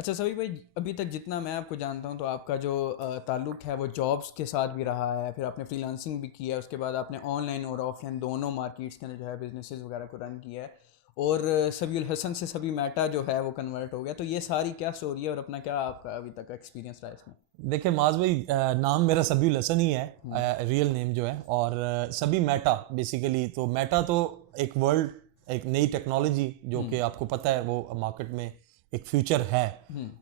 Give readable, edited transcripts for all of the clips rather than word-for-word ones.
अच्छा सभी भाई, अभी तक जितना मैं आपको जानता हूँ तो आपका जो ताल्लुक़ है वो जॉब्स के साथ भी रहा है, फिर आपने फ्रीलांसिंग भी किया है, उसके बाद आपने ऑनलाइन और ऑफलाइन दोनों मार्केट्स के अंदर जो है बिजनेसेस वगैरह को रन किया है। और सबीउल हसन से सभी मेटा जो है वो कन्वर्ट हो गया। तो ये सारी क्या स्टोरी है और अपना क्या आपका अभी तक का एक्सपीरियंस रहा है इसमें? देखिए माज भाई, नाम मेरा सबीउल हसन ही है, रियल नेम जो है। और सभी मेटा बेसिकली, तो मेटा तो एक वर्ल्ड, एक नई टेक्नोलॉजी जो कि आपको पता है वो मार्केट में एक फ्यूचर है।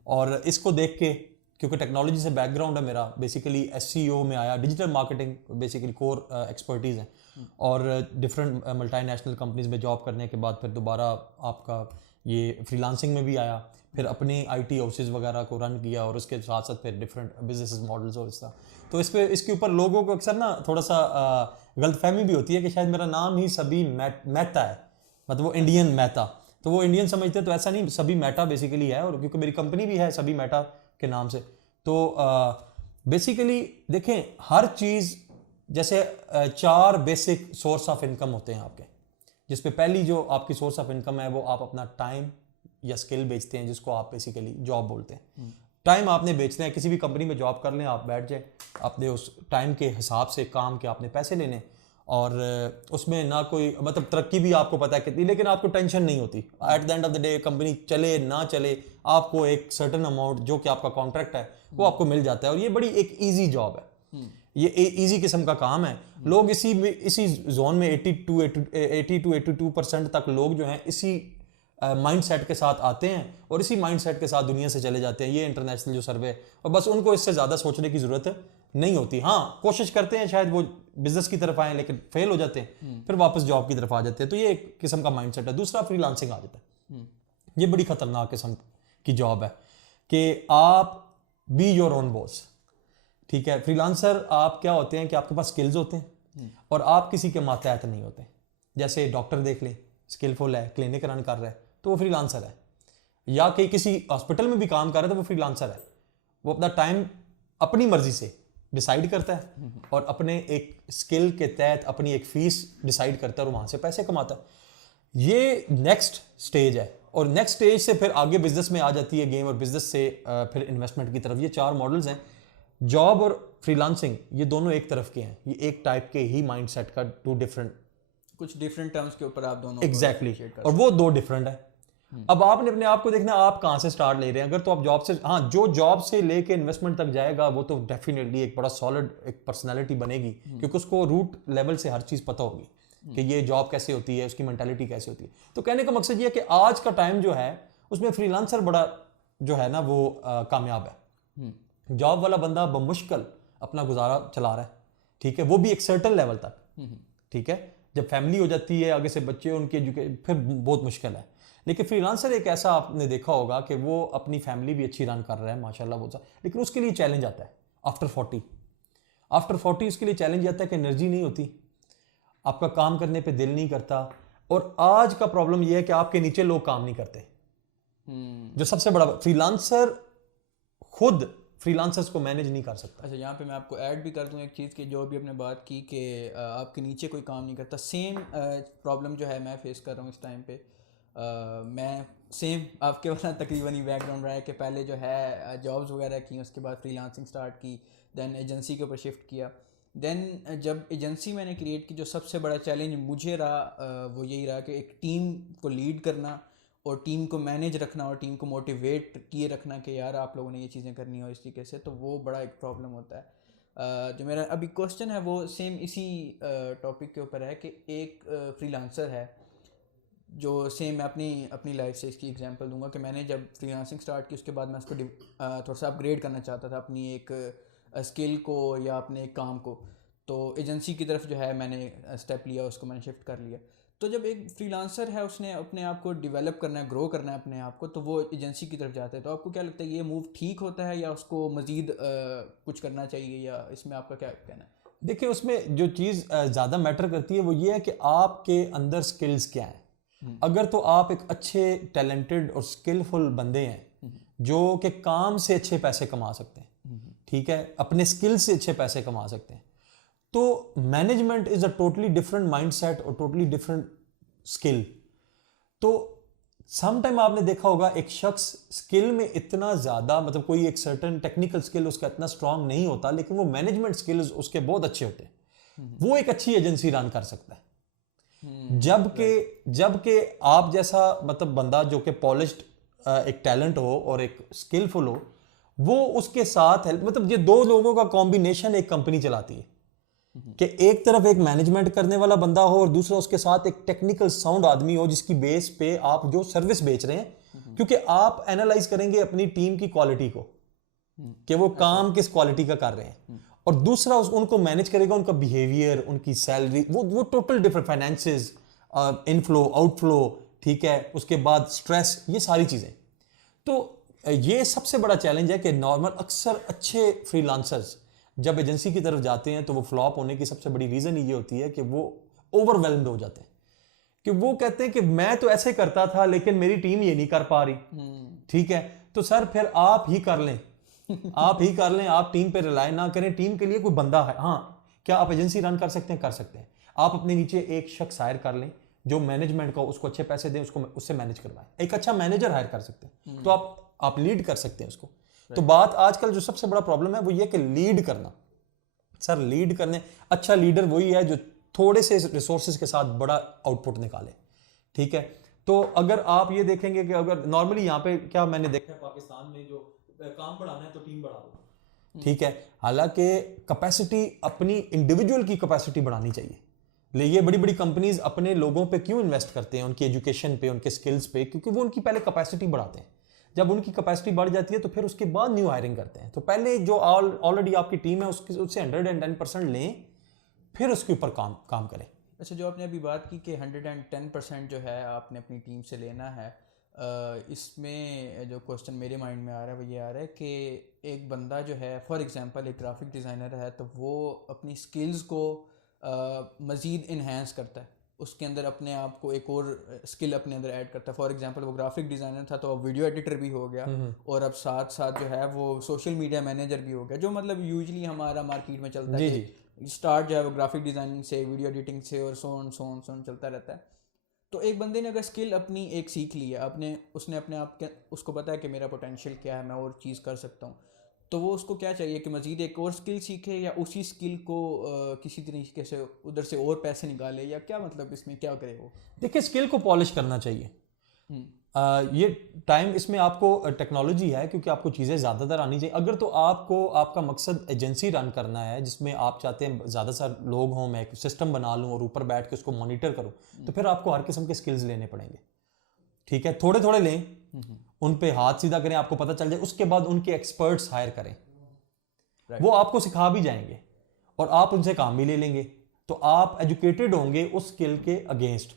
और इसको देख के, क्योंकि टेक्नोलॉजी से बैकग्राउंड है मेरा, बेसिकली एसईओ में आया, digital marketing basically core expertise है। और डिफरेंट मल्टीनेशनल कंपनीज में जॉब करने के बाद फिर दोबारा आपका ये फ्रीलांसिंग में भी आया, फिर अपने आईटी ऑफिस वगैरह को रन किया, और उसके साथ साथ फिर डिफरेंट बिजनेस मॉडल्स और इस तरह। तो इस पे इसके ऊपर लोगों को अक्सर ना थोड़ा सा गलतफहमी भी होती है कि शायद मेरा नाम ही सभी मेहता है, मतलब वो इंडियन मेहता, तो वो इंडियन समझते हैं। तो ऐसा नहीं, सभी मेटा बेसिकली है, और क्योंकि मेरी कंपनी भी है सभी मेटा के नाम से। तो बेसिकली देखें, हर चीज़ जैसे चार बेसिक सोर्स ऑफ इनकम होते हैं आपके, जिसपे पहली जो आपकी सोर्स ऑफ इनकम है वो आप अपना टाइम या स्किल बेचते हैं, जिसको आप बेसिकली जॉब बोलते हैं। टाइम आपने बेचना है, किसी भी कंपनी में जॉब कर लें, आप बैठ जाए, आपने उस टाइम के हिसाब से काम के आपने पैसे लेने, और उसमें ना कोई मतलब तरक्की भी आपको पता है कितनी, लेकिन आपको टेंशन नहीं होती। At the end of the day company चले ना चले, आपको एक सर्टन अमाउंट जो कि आपका कॉन्ट्रैक्ट है वो आपको मिल जाता है, और ये बड़ी एक ईजी जॉब है। ये इजी किस्म का काम है। लोग इसी जोन में 80 to 82% तक लोग जो हैं इसी माइंड सेट के साथ आते हैं, और इसी माइंड सेट के साथ दुनिया से चले जाते हैं। ये इंटरनेशनल जो सर्वे, और बस उनको इससे ज़्यादा सोचने की ज़रूरत नहीं होती। हाँ, कोशिश करते हैं शायद वो बिजनेस की तरफ आए, लेकिन फेल हो जाते हैं, फिर वापस जॉब की तरफ आ जाते हैं। तो ये एक किस्म का माइंड सेट है। दूसरा, फ्रीलांसिंग आ जाता है। ये बड़ी खतरनाक किस्म की जॉब है कि आप बी योर ओन बॉस। ठीक है, फ्रीलांसर आप क्या होते हैं कि आपके पास स्किल्स होते हैं, और आप किसी के मातहत नहीं होते। जैसे डॉक्टर देख ले, स्किलफुल है, क्लिनिक रन कर रहा है, तो वो फ्रीलांसर है। या कि किसी हॉस्पिटल में भी काम कर रहा है, तो वो फ्रीलांसर है। वो अपना टाइम अपनी मर्जी से डिसाइड करता है, और अपने एक स्किल के तहत अपनी एक फीस डिसाइड करता है, और वहां से पैसे कमाता है। ये नेक्स्ट स्टेज है, और नेक्स्ट स्टेज से फिर आगे बिजनेस में आ जाती है गेम, और बिजनेस से फिर इन्वेस्टमेंट की तरफ। ये चार मॉडल्स हैं। जॉब और फ्रीलांसिंग ये दोनों एक तरफ के हैं, ये एक टाइप के ही माइंडसेट का टू डिफरेंट, कुछ डिफरेंट टर्म्स के ऊपर आप दोनों को एग्जैक्टली differentiate कर और सकते वो दो डिफरेंट है। अब आपने अपने आप को देखना, आप कहां से स्टार्ट ले रहे हैं। अगर तो आप जॉब से, हाँ, जो जॉब से लेके इन्वेस्टमेंट तक जाएगा वो तो डेफिनेटली एक बड़ा सॉलिड एक पर्सनालिटी बनेगी, क्योंकि उसको रूट लेवल से हर चीज पता होगी कि ये जॉब कैसे होती है, उसकी मेंटालिटी कैसे होती है। तो कहने का मकसद ये है कि आज का टाइम जो है उसमें फ्रीलांसर बड़ा जो है ना वो कामयाब है। जॉब वाला बंदा बमुश्किल अपना गुजारा चला रहा है, ठीक है, वो भी एक सर्टन लेवल तक। ठीक है, जब फैमिली हो जाती है, आगे से बच्चे, उनके एजुकेशन, फिर बहुत मुश्किल है। लेकिन फ्रीलांसर एक ऐसा आपने देखा होगा कि वो अपनी फैमिली भी अच्छी रन कर रहा है माशाल्लाह बहुत सा, लेकिन उसके लिए चैलेंज आता है आफ्टर 40 उसके लिए चैलेंज आता है कि एनर्जी नहीं होती, आपका काम करने पे दिल नहीं करता। और आज का प्रॉब्लम यह है कि आपके नीचे लोग काम नहीं करते। जो सबसे बड़ा, फ्रीलांसर खुद फ्रीलांसर्स को मैनेज नहीं कर सकता। अच्छा, यहाँ पे मैं आपको ऐड भी कर दूँ एक चीज़ कि जो भी आपने बात की कि आपके नीचे कोई काम नहीं करता, सेम प्रॉब्लम जो है मैं फेस कर रहा हूँ इस टाइम पे। मैं सेम आपके वाला तकरीबन ही बैकग्राउंड रहा है कि पहले जो है जॉब्स वगैरह की, उसके बाद फ्रीलांसिंग स्टार्ट की, दैन एजेंसी के ऊपर शिफ्ट किया। दैन जब एजेंसी मैंने क्रिएट की, जो सबसे बड़ा चैलेंज मुझे रहा वो यही रहा कि एक टीम को लीड करना और टीम को मैनेज रखना और टीम को मोटिवेट किए रखना कि यार आप लोगों ने ये चीज़ें करनी हो इस तरीके से, तो वो बड़ा एक प्रॉब्लम होता है। जो मेरा अभी क्वेश्चन है वो सेम इसी टॉपिक के ऊपर है कि एक फ्रीलांसर है जो सेम, मैं अपनी अपनी लाइफ से इसकी एग्जांपल दूंगा कि मैंने जब फ्रीलांसिंग स्टार्ट की उसके बाद मैं उसको थोड़ा सा अपग्रेड करना चाहता था अपनी एक स्किल को या अपने एक काम को। तो एजेंसी की तरफ जो है मैंने स्टेप लिया, उसको मैंने शिफ्ट कर लिया। तो जब एक फ्रीलांसर है उसने अपने आप को डेवलप करना है, ग्रो करना है अपने आप को, तो वो एजेंसी की तरफ जाता है। तो आपको क्या लगता है, ये मूव ठीक होता है या उसको मज़ीद कुछ करना चाहिए, या इसमें आपका क्या कहना है? देखिए, उसमें जो चीज़ ज़्यादा मैटर करती है वो ये है कि आपके अंदर स्किल्स क्या हैं। अगर तो आप एक अच्छे टैलेंटेड और स्किलफुल बंदे हैं जो कि काम से अच्छे पैसे कमा सकते हैं, ठीक है, अपने स्किल से अच्छे पैसे कमा सकते हैं, तो management is a totally different mindset और टोटली डिफरेंट स्किल। तो सम टाइम आपने देखा होगा एक शख्स स्किल में इतना ज़्यादा, मतलब कोई एक सर्टन टेक्निकल स्किल उसका इतना स्ट्रांग नहीं होता, लेकिन वो मैनेजमेंट स्किल्स उसके बहुत अच्छे होते हैं, वो एक अच्छी एजेंसी रन कर सकता है। जबकि आप जैसा मतलब बंदा जो कि पॉलिश्ड एक टैलेंट हो और एक स्किलफुल हो, वो उसके साथ है, मतलब ये दो लोगों का कॉम्बिनेशन एक कंपनी चलाती है कि एक तरफ एक मैनेजमेंट करने वाला बंदा हो और दूसरा उसके साथ एक टेक्निकल साउंड आदमी हो जिसकी बेस पे आप जो सर्विस बेच रहे हैं, क्योंकि आप एनालाइज करेंगे अपनी टीम की क्वालिटी को कि वो काम किस क्वालिटी का कर रहे हैं, और दूसरा उनको मैनेज करेगा उनका बिहेवियर, उनकी सैलरी, वो total different finances, inflow outflow, ठीक है, उसके बाद स्ट्रेस, ये सारी चीजें। तो ये सबसे बड़ा चैलेंज है कि नॉर्मल अक्सर अच्छे फ्रीलांसर्स जब एजेंसी की तरफ जाते हैं तो वो फ्लॉप होने की सबसे बड़ी रीजन ये होती है कि वो ओवरवेल्म्ड हो जाते हैं, कि वो कहते हैं कि मैं तो ऐसे करता था लेकिन मेरी टीम ये नहीं कर पा रही। ठीक है, तो सर फिर आप ही कर लें, आप ही कर लें, आप टीम पे रिलाय ना करें, टीम के लिए कोई बंदा है। हाँ, क्या आप एजेंसी रन कर सकते हैं? कर सकते हैं। आप अपने नीचे एक शख्स हायर कर लें जो मैनेजमेंट को, उसको अच्छे पैसे दें, उसको उससे मैनेज करवाएं, एक अच्छा मैनेजर हायर कर सकते हैं, तो आप लीड कर सकते हैं उसको। तो बात आजकल जो सबसे बड़ा प्रॉब्लम है वो ये कि लीड करना। सर लीड करने, अच्छा लीडर वही है जो थोड़े से रिसोर्सेज के साथ बड़ा आउटपुट निकाले। ठीक है, तो अगर आप ये देखेंगे कि अगर नॉर्मली यहाँ पे क्या मैंने देखा है पाकिस्तान में, जो काम बढ़ाना है तो टीम बढ़ा दो, ठीक है, हालांकि कैपेसिटी अपनी इंडिविजुअल की कैपेसिटी बढ़ानी चाहिए। लेकिन ये बड़ी बड़ी कंपनीज अपने लोगों पे क्यों इन्वेस्ट करते हैं? उनकी एजुकेशन पे, उनके स्किल्स पे, क्योंकि वो उनकी पहले कैपेसिटी बढ़ाते हैं। जब उनकी कैपेसिटी बढ़ जाती है तो फिर उसके बाद न्यू हायरिंग करते हैं। तो पहले जो ऑलरेडी आपकी टीम है उससे 110% लें, फिर उसके ऊपर काम करें। अच्छा, जो आपने अभी बात की कि 110% जो है आपने अपनी टीम से लेना है, इसमें जो क्वेश्चन मेरे माइंड में आ रहा है वो ये आ रहा है कि एक बंदा जो है, फॉर एग्जांपल एक ग्राफिक डिज़ाइनर है, तो वो अपनी स्किल्स को मज़ीद इन्हेंस करता है, उसके अंदर अपने आप को एक और स्किल अपने अंदर ऐड करता है। फॉर एग्जांपल वो ग्राफिक डिज़ाइनर था तो अब वीडियो एडिटर भी हो गया, और अब साथ साथ जो है वो सोशल मीडिया मैनेजर भी हो गया, जो मतलब यूजली हमारा मार्केट में चलता है कि स्टार्ट जो है वो ग्राफिक डिज़ाइनिंग से, वीडियो एडिटिंग से, और सोन चलता रहता है। तो एक बंदे ने अगर स्किल अपनी एक सीख ली है, उसने अपने आप के, उसको पता है कि मेरा पोटेंशियल क्या है, मैं और चीज़ कर सकता हूँ, तो वो उसको क्या चाहिए कि मज़ीद एक और स्किल सीखे, या उसी स्किल को किसी तरीके से उधर से और पैसे निकाले, या क्या मतलब इसमें क्या करे वो? देखिए, स्किल को पॉलिश करना चाहिए। ये टाइम इसमें आपको टेक्नोलॉजी है क्योंकि आपको चीज़ें ज़्यादातर आनी चाहिए। अगर तो आपका मकसद एजेंसी रन करना है जिसमें आप चाहते हैं ज़्यादा सारे लोग हों, मैं एक सिस्टम बना लूँ और ऊपर बैठ के उसको मॉनिटर करूँ, तो फिर आपको हर किस्म के स्किल्स लेने पड़ेंगे। ठीक है, थोड़े थोड़े लें, उन पे हाथ सीधा करें, आपको पता चल जाए, उसके बाद उनके एक्सपर्ट्स हायर करें, वो आपको सिखा भी जाएंगे और आप उनसे काम भी ले लेंगे, तो आप एजुकेटेड होंगे उस स्किल के अगेंस्ट।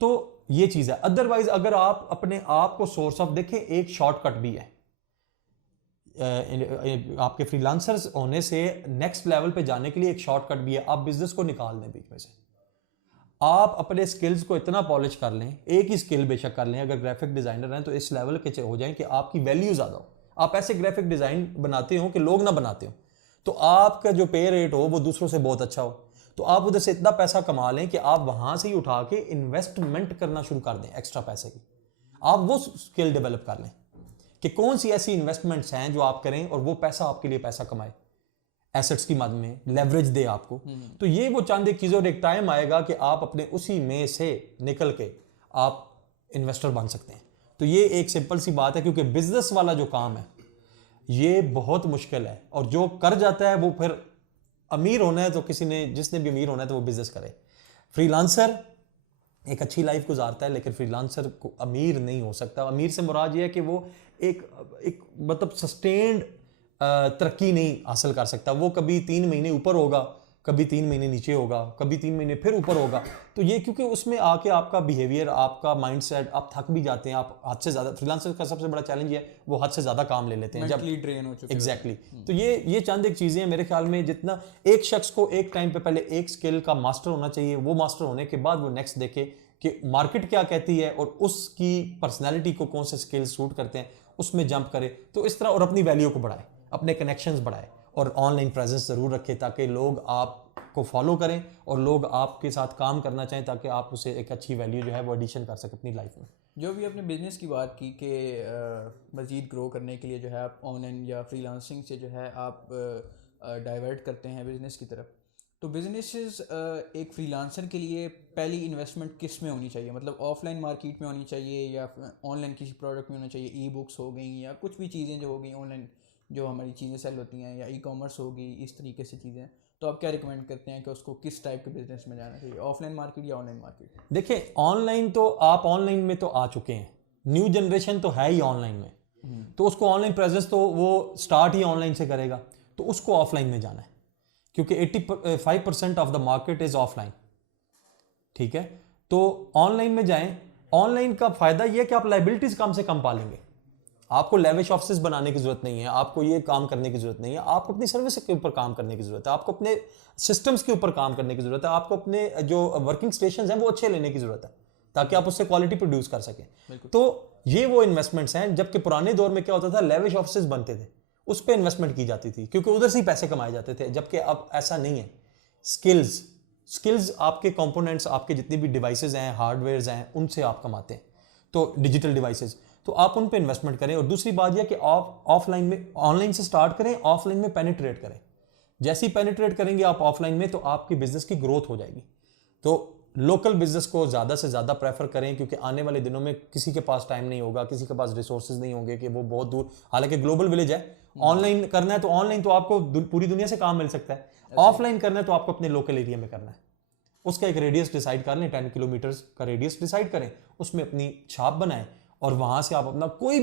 तो ये चीज है। अदरवाइज अगर आप अपने आप को सोर्स ऑफ देखें, एक शॉर्टकट भी है आपके फ्रीलांसर्स होने से नेक्स्ट लेवल पे जाने के लिए, एक शॉर्टकट भी है। आप बिजनेस को निकाल दें बीच में से, आप अपने स्किल्स को इतना पॉलिश कर लें, एक ही स्किल बेशक कर लें, अगर ग्राफिक डिजाइनर हैं तो इस लेवल के हो जाएं कि आपकी वैल्यू ज्यादा हो। आप ऐसे ग्राफिक डिजाइन बनाते हो कि लोग ना बनाते हो, तो आपका जो पे रेट हो वो दूसरों से बहुत अच्छा हो, तो आप उधर से इतना पैसा कमा लें कि आप वहां से ही उठा के इन्वेस्टमेंट करना शुरू कर दें एक्स्ट्रा पैसे की। आप वो स्किल डेवलप कर लें कि कौन सी ऐसी इन्वेस्टमेंट्स हैं जो आप करें और वो पैसा आपके लिए पैसा कमाए, एसेट्स की मद में लेवरेज दे आपको। तो ये वो चंद एक चीज़, और एक टाइम आएगा कि आप अपने उसी में से निकल के आप इन्वेस्टर बन सकते हैं। तो ये एक सिंपल सी बात है, क्योंकि बिजनेस वाला जो काम है ये बहुत मुश्किल है, और जो कर जाता है वो फिर अमीर होना है तो जिसने भी अमीर होना है तो वो बिजनेस करे। फ्रीलांसर एक अच्छी लाइफ गुजारता है, लेकिन फ्रीलांसर को अमीर नहीं हो सकता। अमीर से मुराद ये है कि वो एक मतलब सस्टेन्ड तरक्की नहीं हासिल कर सकता। वो कभी 3 महीने ऊपर होगा, कभी 3 महीने नीचे होगा, कभी 3 महीने फिर ऊपर होगा। तो ये क्योंकि उसमें आके आपका बिहेवियर, आपका माइंडसेट, आप थक भी जाते हैं, आप हद से ज़्यादा, फ्रीलांसर का सबसे बड़ा चैलेंज है वो हद से ज़्यादा काम ले लेते हैं, जब ड्रेन हो चुके हैं। एग्जैक्टली। तो ये चंद एक चीज़ें हैं मेरे ख्याल में। जितना एक शख्स को एक टाइम पे पहले एक स्किल का मास्टर होना चाहिए, वो मास्टर होने के बाद वो नेक्स्ट देखे कि मार्केट क्या कहती है और उसकी पर्सनैलिटी को कौन से स्किल सूट करते हैं, उसमें जंप करे। तो इस तरह, और अपनी वैल्यू को बढ़ाए, अपने कनेक्शंस बढ़ाए, और ऑनलाइन प्रेजेंस ज़रूर रखे ताकि लोग आपको फॉलो करें और लोग आपके साथ काम करना चाहें, ताकि आप उसे एक अच्छी वैल्यू जो है वो एडिशन कर सकें अपनी लाइफ में। जो भी आपने बिज़नेस की बात की कि मज़ीद ग्रो करने के लिए जो है आप ऑनलाइन या फ्रीलांसिंग से जो है आप डाइवर्ट करते हैं बिज़नेस की तरफ, तो बिजनेसेस एक फ्रीलांसर के लिए पहली इन्वेस्टमेंट किस में होनी चाहिए? मतलब ऑफलाइन मार्केट में होनी चाहिए या ऑनलाइन किसी प्रोडक्ट में होना चाहिए? ई बुक्स हो गई या कुछ भी चीज़ें जो हो गई ऑनलाइन, जो हमारी चीज़ें सेल होती हैं, या ई कॉमर्स होगी, इस तरीके से चीज़ें। तो आप क्या रिकमेंड करते हैं कि उसको किस टाइप के बिजनेस में जाना चाहिए, ऑफलाइन मार्केट या ऑनलाइन मार्केट? देखिए, ऑनलाइन तो आप ऑनलाइन में तो आ चुके हैं, न्यू जनरेशन तो है ही ऑनलाइन में, तो उसको ऑनलाइन प्रेजेंस तो वो स्टार्ट ही ऑनलाइन से करेगा, तो उसको ऑफलाइन में जाना है, क्योंकि 85% of the market is offline. ठीक है, तो ऑनलाइन में जाएं। ऑनलाइन का फायदा यह है कि आप लाइबिलिटीज कम से कम पालेंगे। आपको लेविश ऑफिस बनाने की जरूरत नहीं है, आपको ये काम करने की जरूरत नहीं है, आपको अपनी सर्विस के ऊपर काम करने की जरूरत है, आपको अपने सिस्टम्स के ऊपर काम करने की जरूरत है, आपको अपने जो वर्किंग स्टेशन हैं वो अच्छे लेने की जरूरत है, ताकि आप उससे क्वालिटी प्रोड्यूस कर सकें। तो ये वो इन्वेस्टमेंट्स हैं। जबकि पुराने दौर में क्या होता था, लेविश ऑफिस बनते थे, उस पर इन्वेस्टमेंट की जाती थी, क्योंकि उधर से ही पैसे कमाए जाते थे। जबकि अब ऐसा नहीं है। स्किल्स आपके कंपोनेंट्स, आपके जितनी भी डिवाइसेज हैं, हार्डवेयर हैं, उनसे आप कमाते हैं, तो डिजिटल डिवाइसेज, तो आप उन पे इन्वेस्टमेंट करें। और दूसरी बात यह कि ऑफलाइन में, ऑनलाइन से स्टार्ट करें, ऑफलाइन में पेनिट्रेट करें। जैसे ही पेनिट्रेट करेंगे आप ऑफलाइन में, तो आपकी बिजनेस की ग्रोथ हो जाएगी। तो लोकल बिजनेस को ज़्यादा से ज़्यादा प्रेफर करें, क्योंकि आने वाले दिनों में किसी के पास टाइम नहीं होगा, किसी के पास रिसोर्सेज नहीं होंगे कि वो बहुत दूर, हालांकि ग्लोबल विलेज है, ऑनलाइन करना है तो ऑनलाइन तो आपको पूरी दुनिया से काम मिल सकता है, ऑफलाइन करना है तो आपको अपने लोकल एरिया में करना है। उसका एक रेडियस डिसाइड कर लें, 10 किलोमीटर का रेडियस डिसाइड करें, उसमें अपनी छाप बनाएं, और वहां से आप अपना कोई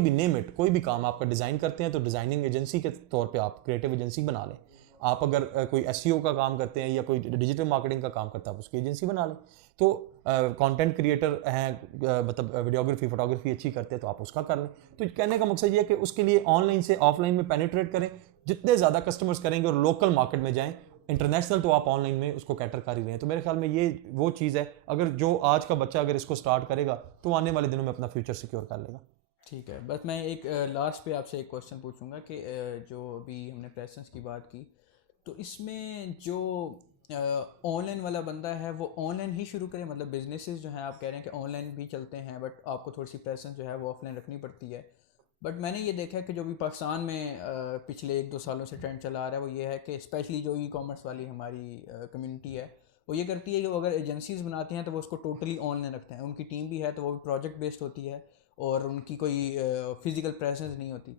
भी नेम इट, कोई भी काम आपका डिज़ाइन करते हैं तो डिज़ाइनिंग एजेंसी के तौर पे आप क्रिएटिव एजेंसी बना लें। आप अगर कोई एसईओ का काम करते हैं या कोई डिजिटल मार्केटिंग का काम करता है, आप उसकी एजेंसी बना लें। तो कंटेंट क्रिएटर हैं, मतलब वीडियोग्राफी फोटोग्राफी अच्छी करते हैं, तो आप उसका कर लें। तो कहने का मकसद ये है कि उसके लिए ऑनलाइन से ऑफलाइन में पेनिट्रेट करें, जितने ज़्यादा कस्टमर्स करेंगे और लोकल मार्केट में जाएं। इंटरनेशनल तो आप ऑनलाइन में उसको कैटर कर ही रहे हैं। तो मेरे ख्याल में ये वो चीज़ है, अगर जो आज का बच्चा अगर इसको स्टार्ट करेगा तो आने वाले दिनों में अपना फ्यूचर सिक्योर कर लेगा। ठीक है, बस मैं एक लास्ट पे आपसे एक क्वेश्चन पूछूंगा कि जो अभी हमने प्रेजेंस की बात की, तो इसमें जो ऑनलाइन वाला बंदा है वो ऑनलाइन ही शुरू करे, मतलब बिजनेसेस जो हैं आप कह रहे हैं कि ऑनलाइन भी चलते हैं, बट आपको थोड़ी सी प्रेजेंस जो है वो ऑफलाइन रखनी पड़ती है। बट मैंने ये देखा है कि जो भी पाकिस्तान में पिछले 1-2 सालों से ट्रेंड चला आ रहा है, वो ये है कि स्पेशली जो ई कॉमर्स वाली हमारी कम्युनिटी है, वो ये करती है कि वो अगर एजेंसीज बनाती हैं तो वो उसको टोटली ऑनलाइन रखते हैं। उनकी टीम भी है तो वो भी प्रोजेक्ट बेस्ड होती है, और उनकी कोई फिजिकल प्रेजेंस नहीं होती।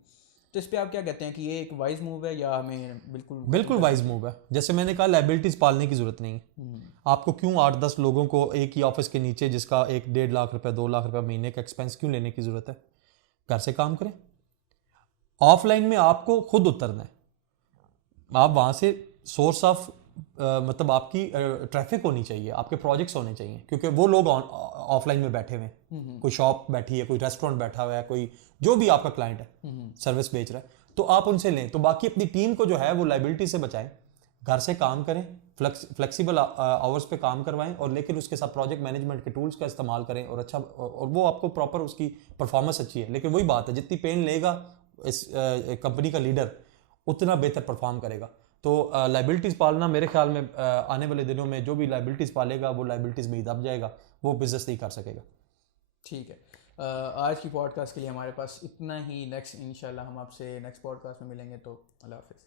तो इस पर आप क्या कहते हैं कि ये एक वाइज मूव है या हमें बिल्कुल वाइज मूव है। जैसे मैंने कहा, लाइबिलिटीज पालने की जरूरत नहीं है। आपको क्यों 8-10 लोगों को एक ही ऑफिस के नीचे, जिसका 1-1.5 लाख रुपए 2 लाख रुपए महीने का एक्सपेंस क्यों लेने की जरूरत है? घर से काम करें। ऑफलाइन में आपको खुद उतरना है, आप वहां से सोर्स ऑफ मतलब आपकी ट्रैफिक होनी चाहिए, आपके प्रोजेक्ट्स होने चाहिए, क्योंकि वो लोग ऑफलाइन में बैठे हुए हैं। कोई शॉप बैठी है, कोई रेस्टोरेंट बैठा हुआ है, कोई जो भी आपका क्लाइंट है सर्विस बेच रहा है, तो आप उनसे लें। तो बाकी अपनी टीम को जो है वो लाइबिलिटी से बचाएं, घर से काम करें, फ्लेक्सिबल आवर्स पे काम करवाएं, और लेकिन उसके साथ प्रोजेक्ट मैनेजमेंट के टूल्स का इस्तेमाल करें, और अच्छा, और वो आपको प्रॉपर उसकी परफॉर्मेंस अच्छी है। लेकिन वही बात है, जितनी पेन लेगा इस कंपनी का लीडर, उतना बेहतर परफॉर्म करेगा। तो लाइबिलिटीज़ पालना मेरे ख्याल में आने वाले दिनों में जो भी लाइबिलिटीज़ पालेगा वो लाइबिलिटीज़ में ही दब जाएगा, वो बिजनेस नहीं कर सकेगा। ठीक है, आज की पॉडकास्ट के लिए हमारे पास इतना ही। नेक्स्ट इंशाल्लाह हम आपसे नेक्स्ट पॉडकास्ट में मिलेंगे, तो अल्लाह हाफिज़।